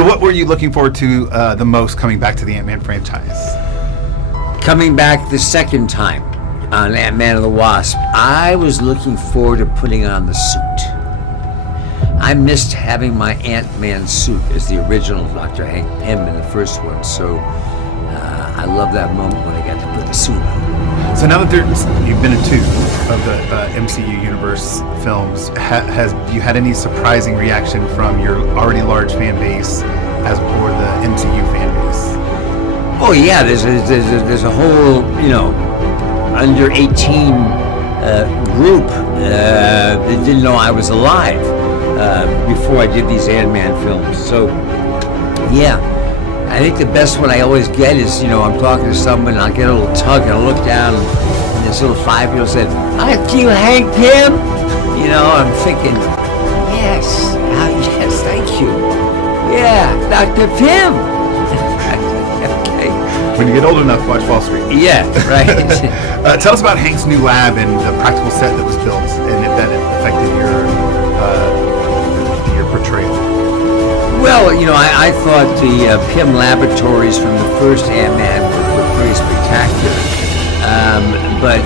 So what were you looking forward to the most coming back to the Ant-Man franchise? Coming back the second time on Ant-Man and the Wasp, I was looking forward to putting on the suit. I missed having my Ant-Man suit as the original Dr. Hank Pym in the first one, so I love that moment when I got to put the suit on. So now that you've been in 2 of the MCU universe films, has you had any surprising reaction from your already large fan base or the MCU fan base? Oh yeah, there's a whole under 18 group that didn't know I was alive before I did these Ant-Man films. So yeah. I think the best one I always get is, I'm talking to someone and I'll get a little tug and I'll look down and this little 5-year-old said, "Aren't you Hank Pym?" I'm thinking, yes, thank you. Yeah, Dr. Pym. Okay. When you get old enough, watch Wall Street. Yeah, right. Tell us about Hank's new lab and the practical set that was built and if that affected your portrayal. Well, I thought the Pym laboratories from the first Ant-Man were pretty spectacular. But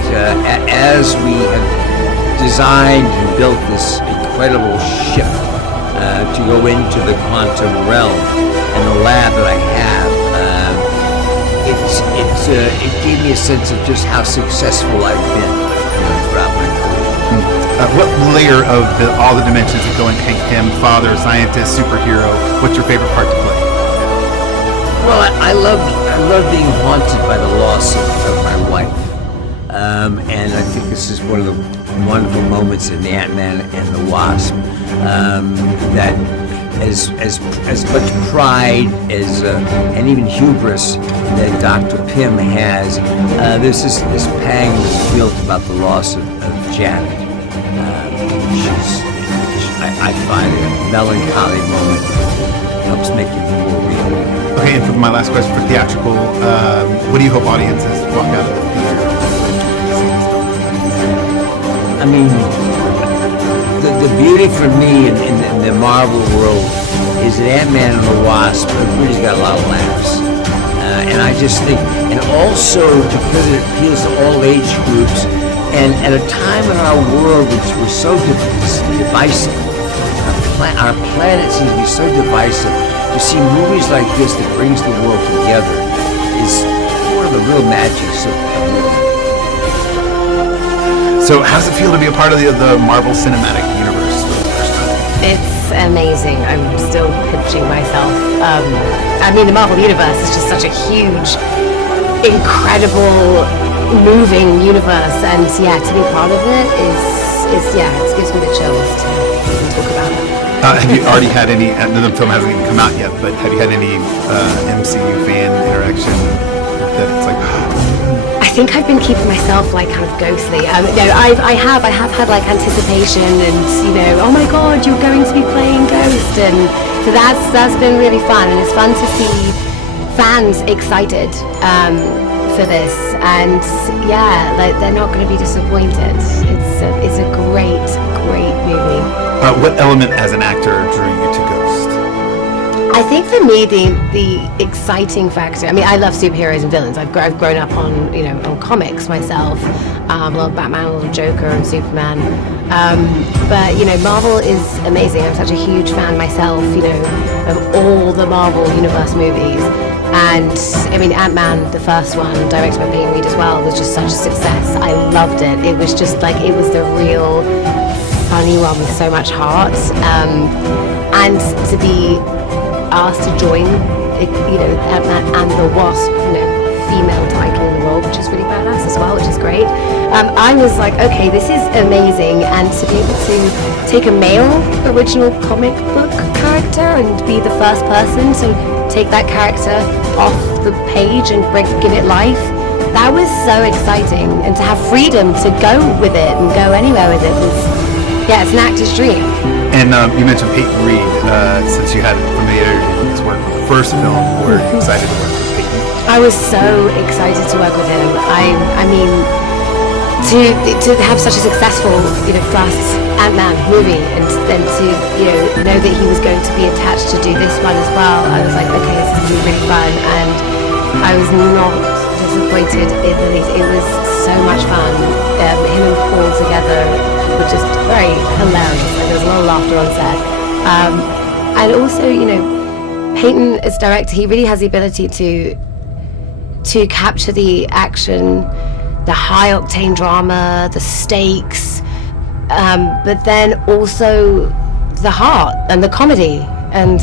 as we have designed and built this incredible ship to go into the quantum realm and the lab that I have, it gave me a sense of just how successful I've been throughout my career. What layer of all the dimensions that go into Hank Pym, father, scientist, superhero, what's your favorite part to play? Well, I love being haunted by the loss of my wife. And I think this is one of the wonderful moments in the Ant-Man and the Wasp that as much pride as and even hubris that Dr. Pym has, there's this pang that's built about the loss of Janet. I find it a melancholy moment that helps make it more real. Okay, and for my last question for theatrical, what do you hope audiences walk out of the theater? I mean, the beauty for me in the Marvel world is that Ant-Man and the Wasp really got a lot of laughs. And I just think, and also because it appeals to all age groups, and at a time in our world which was so divisive, our planet seems to be so divisive, to see movies like this that brings the world together is one of the real magics of living. So how does it feel to be a part of the Marvel Cinematic Universe for the first time? It's amazing. I'm still pinching myself. The Marvel Universe is just such a huge, incredible, moving universe, and to be part of it it gives me the chills to even talk about it. Have you already had any, the film hasn't even come out yet, but have you had any MCU fan interaction that it's like, I think I've been keeping myself kind of ghostly. I have had anticipation and oh my god, you're going to be playing Ghost, and so that's been really fun, and it's fun to see fans excited for this, and they're not going to be disappointed. It's a great movie. What element as an actor drew you to Ghost? I think for me the exciting factor. I love superheroes and villains. I've grown up on on comics myself. A lot of Batman, a lot of Joker and Superman. But Marvel is amazing. I'm such a huge fan myself. Of all the Marvel Universe movies. And Ant-Man, the first one, directed by Peyton Reed as well, was just such a success. I loved it. It was just it was the real funny one with so much heart. And to be asked to join, Ant-Man and the Wasp, female title in the world, which is really badass as well, which is great. I was like, okay, this is amazing, and to be able to take a male original comic book character and be the first person to take that character off the page and give it life, that was so exciting, and to have freedom to go with it and go anywhere with it was, it's an actor's dream. And you mentioned Peyton Reed. Since you had familiarity to work with the first film, we're excited to work with Peyton. I was so excited to work with him. To have such a successful, first Ant-Man movie, and then to know that he was going to be attached to do this one as well, I was like, okay, this is going to be really fun, and I was not disappointed in the least. It was so much fun. Him and Paul together were just very hilarious. Like, there was a lot of laughter on set, and also, Peyton as director, he really has the ability to capture the action, the high octane drama, the stakes, but then also the heart and the comedy and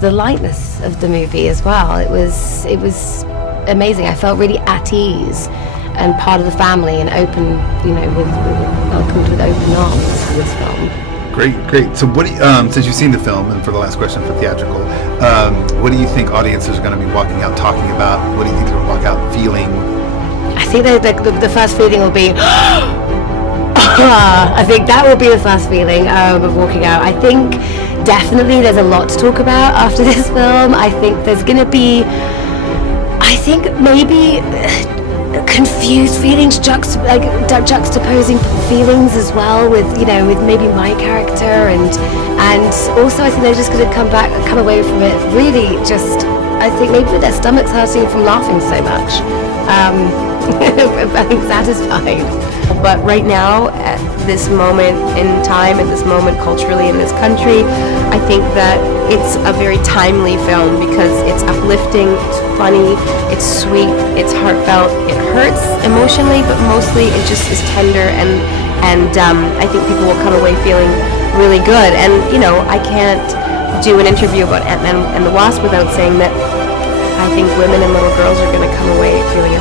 the lightness of the movie as well. It was amazing. I felt really at ease and part of the family and open, welcomed with open arms to this film. Great. So what do you, since you've seen the film, and for the last question for theatrical, what do you think audiences are going to be walking out talking about? What do you think they're going to walk out feeling? I think the first feeling will be, I think that will be the first feeling of walking out. I think definitely there's a lot to talk about after this film. I think there's going to be, maybe confused feelings, juxtaposing feelings as well with maybe my character, and also I think they're just going to come away from it really just, I think maybe with their stomachs hurting from laughing so much, feeling satisfied. But right now, at this moment in time, at this moment culturally in this country, I think that it's a very timely film because it's uplifting, it's funny, it's sweet, it's heartfelt, it hurts emotionally, but mostly it just is tender, and I think people will come away feeling really good. And I can't do an interview about Ant-Man and the Wasp without saying that I think women and little girls are going to come away feeling